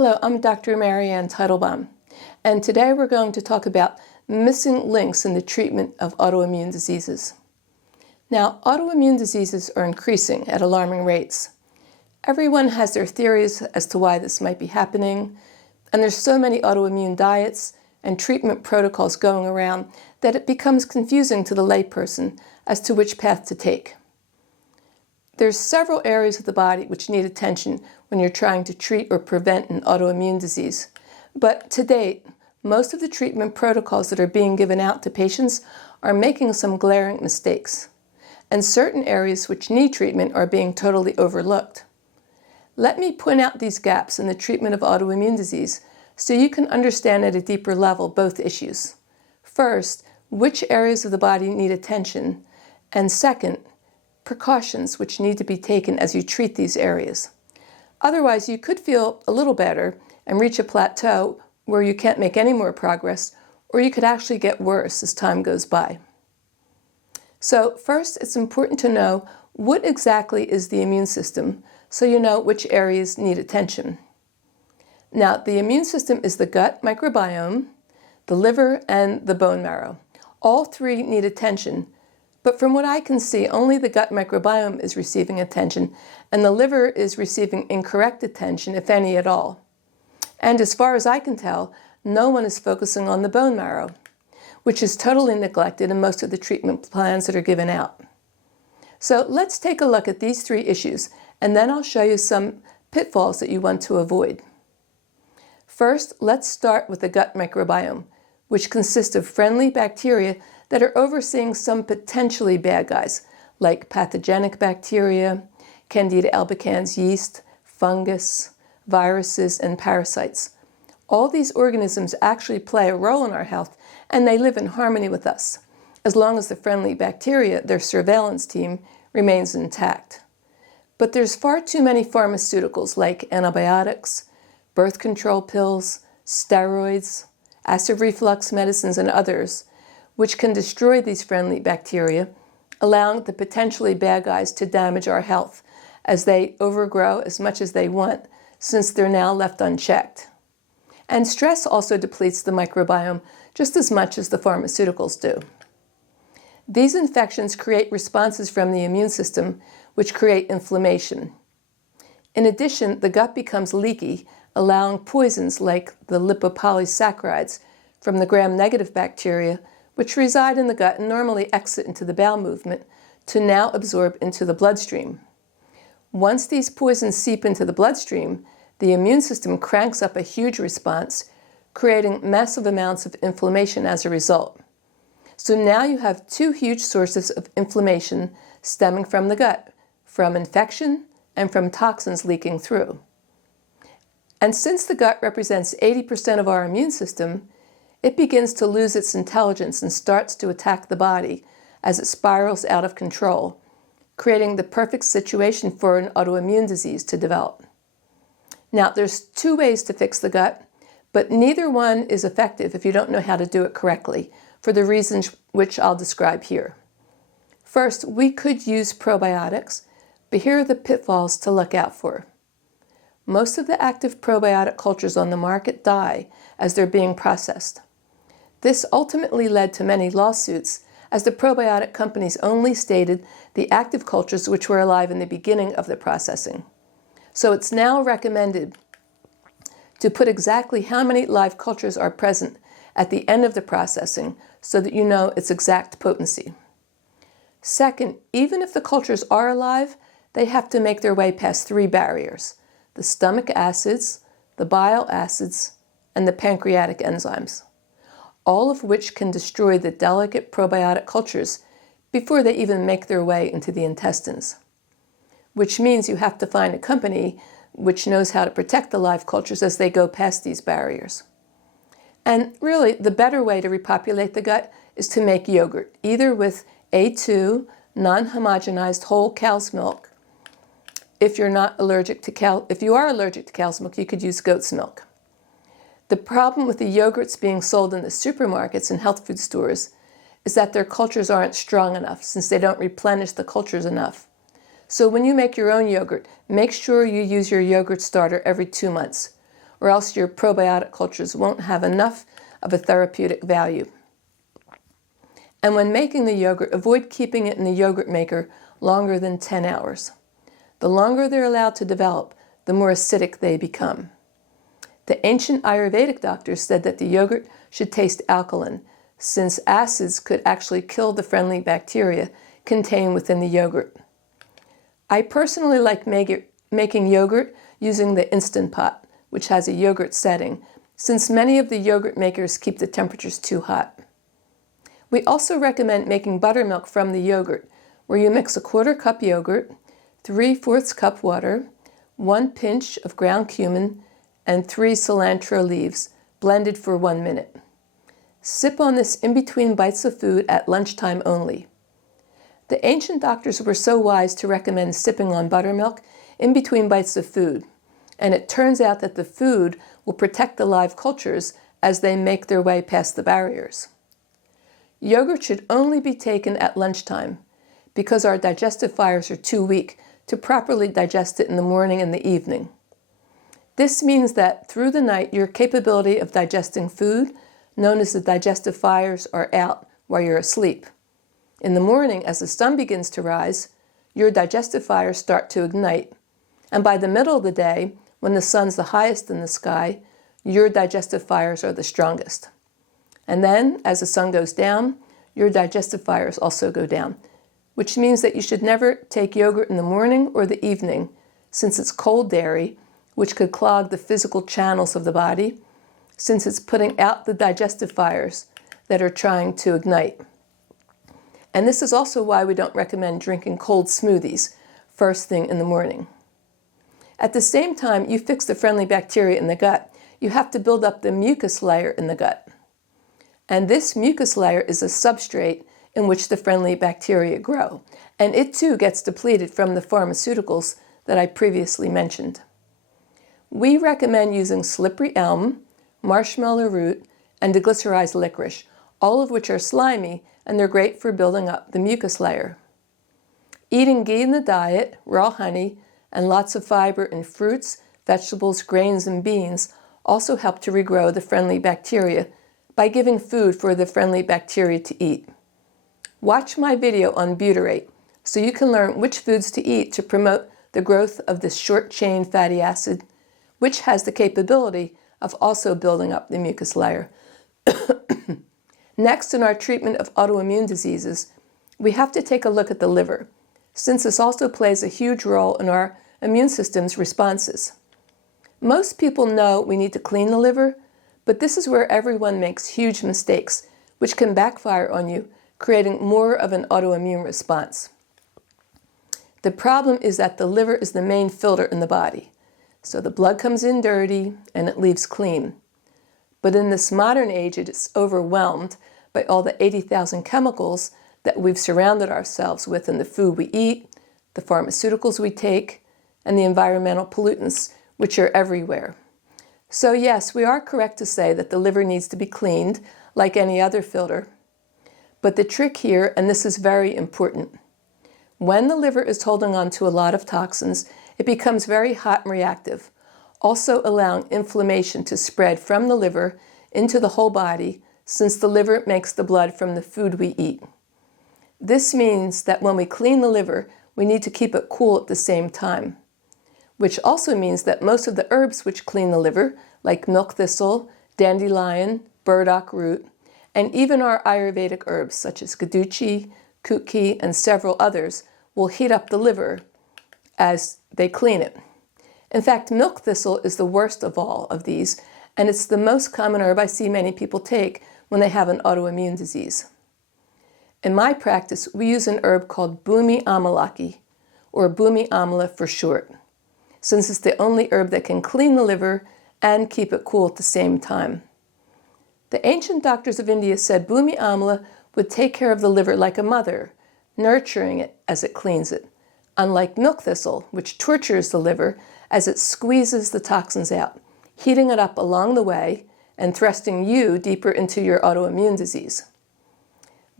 Hello, I'm Dr. Marianne Teitelbaum, and today we're going to talk about missing links in the treatment of autoimmune diseases. Now, autoimmune diseases are increasing at alarming rates. Everyone has their theories as to why this might be happening, and there's so many autoimmune diets and treatment protocols going around that it becomes confusing to the layperson as to which path to take. There's several areas of the body which need attention when you're trying to treat or prevent an autoimmune disease. But to date, most of the treatment protocols that are being given out to patients are making some glaring mistakes. And certain areas which need treatment are being totally overlooked. Let me point out these gaps in the treatment of autoimmune disease so you can understand at a deeper level both issues. First, which areas of the body need attention, and second, precautions which need to be taken as you treat these areas. Otherwise, you could feel a little better and reach a plateau where you can't make any more progress, or you could actually get worse as time goes by. So first, it's important to know what exactly is the immune system so you know which areas need attention. Now, the immune system is the gut microbiome, the liver, and the bone marrow. All three need attention. But from what I can see, only the gut microbiome is receiving attention, and the liver is receiving incorrect attention, if any at all. And as far as I can tell, no one is focusing on the bone marrow, which is totally neglected in most of the treatment plans that are given out. So let's take a look at these three issues, and then I'll show you some pitfalls that you want to avoid. First, let's start with the gut microbiome, which consists of friendly bacteria that are overseeing some potentially bad guys, like pathogenic bacteria, Candida albicans yeast, fungus, viruses, and parasites. All these organisms actually play a role in our health, and they live in harmony with us, as long as the friendly bacteria, their surveillance team, remains intact. But there's far too many pharmaceuticals like antibiotics, birth control pills, steroids, acid reflux medicines, and others, which can destroy these friendly bacteria, allowing the potentially bad guys to damage our health as they overgrow as much as they want, since they're now left unchecked. And stress also depletes the microbiome just as much as the pharmaceuticals do. These infections create responses from the immune system, which create inflammation. In addition, the gut becomes leaky, allowing poisons like the lipopolysaccharides from the gram-negative bacteria, which reside in the gut and normally exit into the bowel movement, to now absorb into the bloodstream. Once these poisons seep into the bloodstream, the immune system cranks up a huge response, creating massive amounts of inflammation as a result. So now you have two huge sources of inflammation stemming from the gut, from infection and from toxins leaking through. And since the gut represents 80% of our immune system, it begins to lose its intelligence and starts to attack the body as it spirals out of control, creating the perfect situation for an autoimmune disease to develop. Now, there's two ways to fix the gut, but neither one is effective if you don't know how to do it correctly, for the reasons which I'll describe here. First, we could use probiotics, but here are the pitfalls to look out for. Most of the active probiotic cultures on the market die as they're being processed. This ultimately led to many lawsuits, as the probiotic companies only stated the active cultures which were alive in the beginning of the processing. So it's now recommended to put exactly how many live cultures are present at the end of the processing so that you know its exact potency. Second, even if the cultures are alive, they have to make their way past three barriers: the stomach acids, the bile acids, and the pancreatic enzymes, all of which can destroy the delicate probiotic cultures before they even make their way into the intestines. Which means you have to find a company which knows how to protect the live cultures as they go past these barriers. And really, the better way to repopulate the gut is to make yogurt, either with A2, non-homogenized whole cow's milk. If you are allergic to cow's milk, you could use goat's milk. The problem with the yogurts being sold in the supermarkets and health food stores is that their cultures aren't strong enough, since they don't replenish the cultures enough. So when you make your own yogurt, make sure you use your yogurt starter every 2 months, or else your probiotic cultures won't have enough of a therapeutic value. And when making the yogurt, avoid keeping it in the yogurt maker longer than 10 hours. The longer they're allowed to develop, the more acidic they become. The ancient Ayurvedic doctors said that the yogurt should taste alkaline, since acids could actually kill the friendly bacteria contained within the yogurt. I personally like making yogurt using the Instant Pot, which has a yogurt setting, since many of the yogurt makers keep the temperatures too hot. We also recommend making buttermilk from the yogurt, where you mix a 1/4 cup yogurt, 3/4 cup water, 1 pinch of ground cumin, and 3 cilantro leaves, blended for 1 minute. Sip on this in between bites of food at lunchtime only. The ancient doctors were so wise to recommend sipping on buttermilk in between bites of food, and it turns out that the food will protect the live cultures as they make their way past the barriers. Yogurt should only be taken at lunchtime because our digestive fires are too weak to properly digest it in the morning and the evening. This means that through the night, your capability of digesting food, known as the digestive fires, are out while you're asleep. In the morning, as the sun begins to rise, your digestive fires start to ignite. And by the middle of the day, when the sun's the highest in the sky, your digestive fires are the strongest. And then, as the sun goes down, your digestive fires also go down, which means that you should never take yogurt in the morning or the evening, since it's cold dairy, which could clog the physical channels of the body, since it's putting out the digestive fires that are trying to ignite. And this is also why we don't recommend drinking cold smoothies first thing in the morning. At the same time you fix the friendly bacteria in the gut, you have to build up the mucus layer in the gut. And this mucus layer is a substrate in which the friendly bacteria grow, and it too gets depleted from the pharmaceuticals that I previously mentioned. We recommend using slippery elm, marshmallow root, and deglycerized licorice, all of which are slimy, and they're great for building up the mucus layer. Eating ghee in the diet, raw honey, and lots of fiber in fruits, vegetables, grains, and beans also help to regrow the friendly bacteria by giving food for the friendly bacteria to eat. Watch my video on butyrate so you can learn which foods to eat to promote the growth of this short-chain fatty acid, which has the capability of also building up the mucus layer. Next, in our treatment of autoimmune diseases, we have to take a look at the liver, since this also plays a huge role in our immune system's responses. Most people know we need to clean the liver, but this is where everyone makes huge mistakes, which can backfire on you, creating more of an autoimmune response. The problem is that the liver is the main filter in the body. So the blood comes in dirty and it leaves clean. But in this modern age, it's overwhelmed by all the 80,000 chemicals that we've surrounded ourselves with in the food we eat, the pharmaceuticals we take, and the environmental pollutants, which are everywhere. So yes, we are correct to say that the liver needs to be cleaned like any other filter. But the trick here, and this is very important, when the liver is holding on to a lot of toxins, it becomes very hot and reactive, also allowing inflammation to spread from the liver into the whole body, since the liver makes the blood from the food we eat. This means that when we clean the liver, we need to keep it cool at the same time, which also means that most of the herbs which clean the liver, like milk thistle, dandelion, burdock root, and even our Ayurvedic herbs such as guduchi, kutki, and several others, will heat up the liver as they clean it. In fact, milk thistle is the worst of all of these, and it's the most common herb I see many people take when they have an autoimmune disease. In my practice, we use an herb called Bhumi Amalaki, or Bhumi Amla for short, since it's the only herb that can clean the liver and keep it cool at the same time. The ancient doctors of India said Bhumi Amla would take care of the liver like a mother, nurturing it as it cleans it, unlike milk thistle, which tortures the liver as it squeezes the toxins out, heating it up along the way and thrusting you deeper into your autoimmune disease.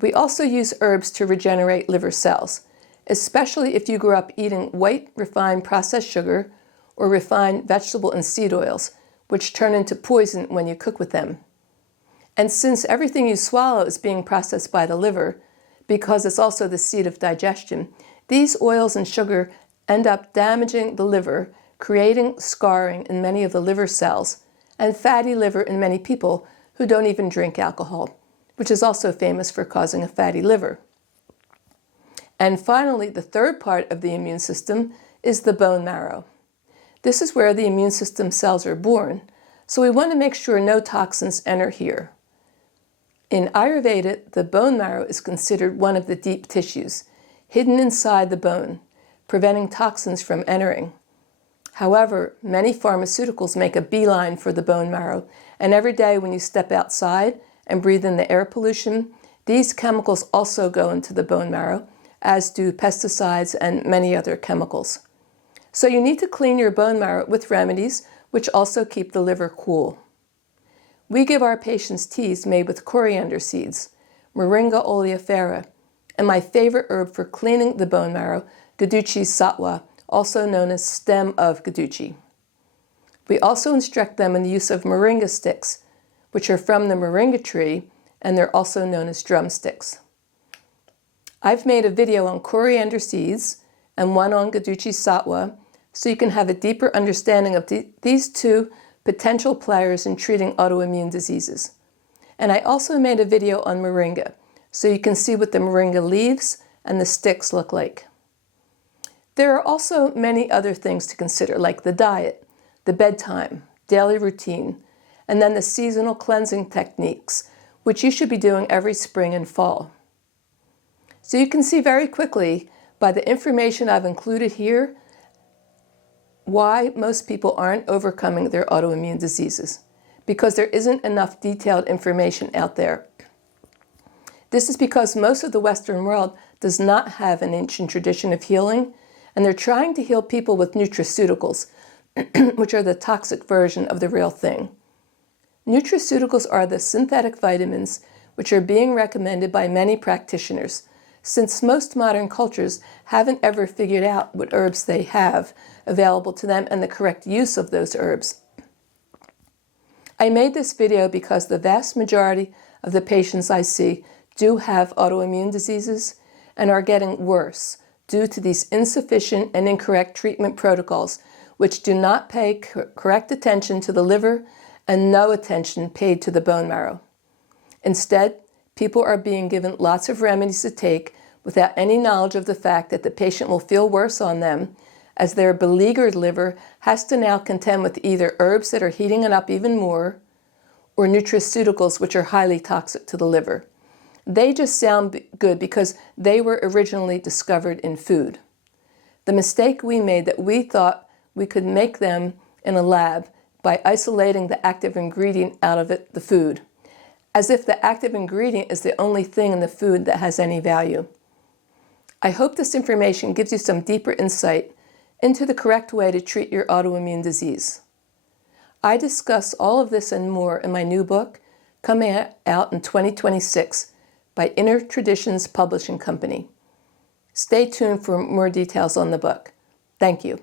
We also use herbs to regenerate liver cells, especially if you grew up eating white refined processed sugar or refined vegetable and seed oils, which turn into poison when you cook with them. And since everything you swallow is being processed by the liver, because it's also the seat of digestion, these oils and sugar end up damaging the liver, creating scarring in many of the liver cells, and fatty liver in many people who don't even drink alcohol, which is also famous for causing a fatty liver. And finally, the third part of the immune system is the bone marrow. This is where the immune system cells are born, so we want to make sure no toxins enter here. In Ayurveda, the bone marrow is considered one of the deep tissues, hidden inside the bone, preventing toxins from entering. However, many pharmaceuticals make a beeline for the bone marrow, and every day when you step outside and breathe in the air pollution, these chemicals also go into the bone marrow, as do pesticides and many other chemicals. So you need to clean your bone marrow with remedies which also keep the liver cool. We give our patients teas made with coriander seeds, Moringa oleifera, and my favorite herb for cleaning the bone marrow, guduchi satwa, also known as stem of guduchi. We also instruct them in the use of moringa sticks, which are from the moringa tree, and they're also known as drumsticks. I've made a video on coriander seeds and one on guduchi satwa, so you can have a deeper understanding of these two potential players in treating autoimmune diseases. And I also made a video on moringa, so you can see what the moringa leaves and the sticks look like. There are also many other things to consider, like the diet, the bedtime, daily routine, and then the seasonal cleansing techniques, which you should be doing every spring and fall. So you can see very quickly by the information I've included here why most people aren't overcoming their autoimmune diseases, because there isn't enough detailed information out there. This is because most of the Western world does not have an ancient tradition of healing, and they're trying to heal people with nutraceuticals, which are the toxic version of the real thing. Nutraceuticals are the synthetic vitamins which are being recommended by many practitioners, since most modern cultures haven't ever figured out what herbs they have available to them and the correct use of those herbs. I made this video because the vast majority of the patients I see do have autoimmune diseases and are getting worse due to these insufficient and incorrect treatment protocols, which do not pay correct attention to the liver and no attention paid to the bone marrow. Instead, people are being given lots of remedies to take without any knowledge of the fact that the patient will feel worse on them, as their beleaguered liver has to now contend with either herbs that are heating it up even more or nutraceuticals which are highly toxic to the liver. They just sound good because they were originally discovered in food. The mistake we made that we thought we could make them in a lab by isolating the active ingredient out of it, the food, as if the active ingredient is the only thing in the food that has any value. I hope this information gives you some deeper insight into the correct way to treat your autoimmune disease. I discuss all of this and more in my new book, coming out in 2026 by Inner Traditions Publishing Company. Stay tuned for more details on the book. Thank you.